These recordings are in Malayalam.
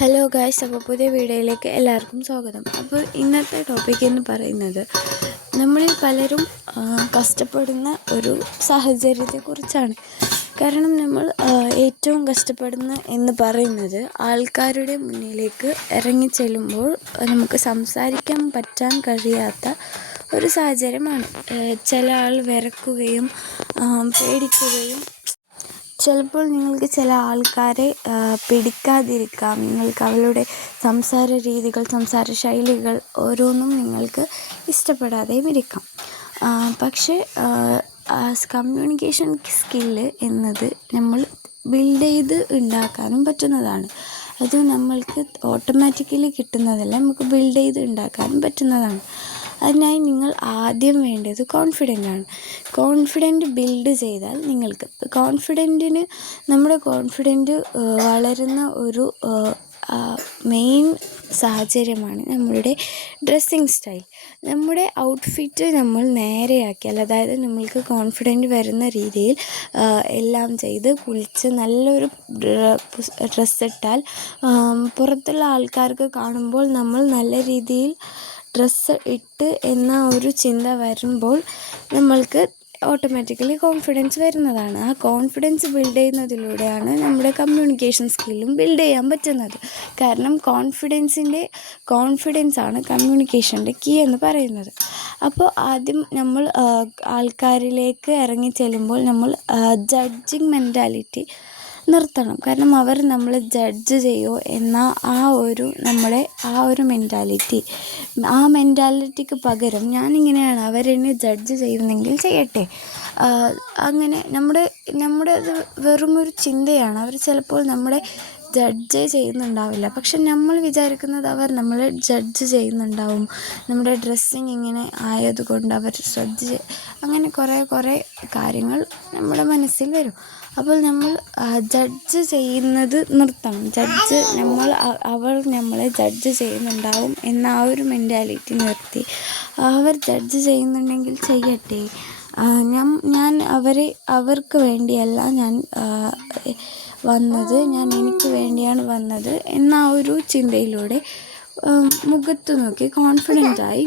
ഹലോ ഗായ്സ്, അപ്പോൾ പുതിയ വീഡിയോയിലേക്ക് എല്ലാവർക്കും സ്വാഗതം. അപ്പോൾ ഇന്നത്തെ ടോപ്പിക് എന്ന് പറയുന്നത് നമ്മളിൽ പലരും കഷ്ടപ്പെടുന്ന ഒരു സാഹചര്യത്തെക്കുറിച്ചാണ്. കാരണം നമ്മൾ ഏറ്റവും കഷ്ടപ്പെടുന്ന എന്ന് പറയുന്നത് ആൾക്കാരുടെ മുന്നിലേക്ക് ഇറങ്ങിച്ചെല്ലുമ്പോൾ നമുക്ക് സംസാരിക്കാൻ പറ്റാൻ കഴിയാത്ത ഒരു സാഹചര്യമാണ്. ചില ആൾ വിറക്കുകയും പേടിക്കുകയും ചിലപ്പോൾ നിങ്ങൾക്ക് ചില ആൾക്കാരെ പിടിക്കാതിരിക്കാം. നിങ്ങൾക്ക് അവരുടെ സംസാര രീതികൾ, സംസാര ശൈലികൾ ഓരോന്നും നിങ്ങൾക്ക് ഇഷ്ടപ്പെടാതെയും ഇരിക്കാം. പക്ഷേ കമ്മ്യൂണിക്കേഷൻ സ്കില്ല് എന്നത് നമ്മൾ ബിൽഡ് ചെയ്ത് ഉണ്ടാക്കാനും പറ്റുന്നതാണ്. അത് നമ്മൾക്ക് ഓട്ടോമാറ്റിക്കലി കിട്ടുന്നതല്ല, നമുക്ക് ബിൽഡ് ചെയ്ത് ഉണ്ടാക്കാനും പറ്റുന്നതാണ്. അതിനായി നിങ്ങൾ ആദ്യം വേണ്ടത് കോൺഫിഡൻ്റാണ്. കോൺഫിഡൻറ്റ് ബിൽഡ് ചെയ്താൽ നിങ്ങൾക്ക് നമ്മുടെ കോൺഫിഡൻറ്റ് വളരുന്ന ഒരു മെയിൻ സാഹചര്യമാണ് നമ്മളുടെ ഡ്രസ്സിങ് സ്റ്റൈൽ. നമ്മുടെ ഔട്ട്ഫിറ്റ് നമ്മൾ നേരെയാക്കിയാൽ, അതായത് നമ്മൾക്ക് കോൺഫിഡൻറ്റ് വരുന്ന രീതിയിൽ എല്ലാം ചെയ്ത് കുളിച്ച് നല്ലൊരു ഡ്രസ്സിട്ടാൽ പുറത്തുള്ള ആൾക്കാർക്ക് കാണുമ്പോൾ നമ്മൾ നല്ല രീതിയിൽ ഡ്രസ്സ് ഇട്ട് എന്ന ഒരു ചിന്ത വരുമ്പോൾ നമ്മൾക്ക് ഓട്ടോമാറ്റിക്കലി കോൺഫിഡൻസ് വരുന്നതാണ്. ആ കോൺഫിഡൻസ് ബിൽഡ് ചെയ്യുന്നതിലൂടെയാണ് നമ്മുടെ കമ്മ്യൂണിക്കേഷൻ സ്കില്ലും ബിൽഡ് ചെയ്യാൻ പറ്റുന്നത്. കാരണം കോൺഫിഡൻസാണ് കമ്മ്യൂണിക്കേഷൻ്റെ കീ എന്ന് പറയുന്നത്. അപ്പോൾ ആദ്യം നമ്മൾ ആൾക്കാരിലേക്ക് ഇറങ്ങിച്ചെല്ലുമ്പോൾ നമ്മൾ ജഡ്ജിങ് മെൻറ്റാലിറ്റി നിർത്തണം. കാരണം അവർ നമ്മളെ ജഡ്ജ് ചെയ്യുമോ എന്ന ആ ഒരു മെൻറ്റാലിറ്റിക്ക് പകരം ഞാനിങ്ങനെയാണ്, അവരെന്നെ ജഡ്ജ് ചെയ്യുന്നെങ്കിൽ ചെയ്യട്ടെ, അങ്ങനെ നമ്മുടെ അത് വെറുമൊരു ചിന്തയാണ്. അവർ ചിലപ്പോൾ നമ്മളെ ജഡ്ജ് ചെയ്യുന്നുണ്ടാവില്ല, പക്ഷെ നമ്മൾ വിചാരിക്കുന്നത് അവർ നമ്മളെ ജഡ്ജ് ചെയ്യുന്നുണ്ടാവും. നമ്മുടെ ഡ്രസ്സിങ് ഇങ്ങനെ ആയതുകൊണ്ട് അവർ അങ്ങനെ കുറേ കാര്യങ്ങൾ നമ്മുടെ മനസ്സിൽ വരും. അപ്പോൾ നമ്മൾ ജഡ്ജ് ചെയ്യുന്നത് നിർത്തണം. അവർ നമ്മളെ ജഡ്ജ് ചെയ്യുന്നുണ്ടാവും എന്ന ആ ഒരു മെൻറ്റാലിറ്റി നിർത്തി, അവർ ജഡ്ജ് ചെയ്യുന്നുണ്ടെങ്കിൽ ചെയ്യട്ടെ, ഞാൻ അവർക്ക് വേണ്ടിയല്ല ഞാൻ എനിക്ക് വേണ്ടിയാണ് വന്നത് എന്ന ഒരു ചിന്തയിലൂടെ മുഖത്ത് നോക്കി കോൺഫിഡൻ്റായി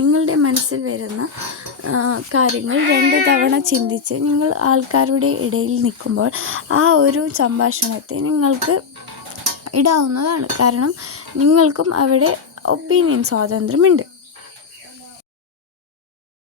നിങ്ങളുടെ മനസ്സിൽ വരുന്ന കാര്യങ്ങൾ 2 തവണ ചിന്തിച്ച് നിങ്ങൾ ആൾക്കാരുടെ ഇടയിൽ നിൽക്കുമ്പോൾ ആ ഒരു സംഭാഷണത്തെ നിങ്ങൾക്ക് ഇടാവുന്നതാണ്. കാരണം നിങ്ങൾക്കും അവിടെ ഒപ്പീനിയൻ സ്വാതന്ത്ര്യമുണ്ട്.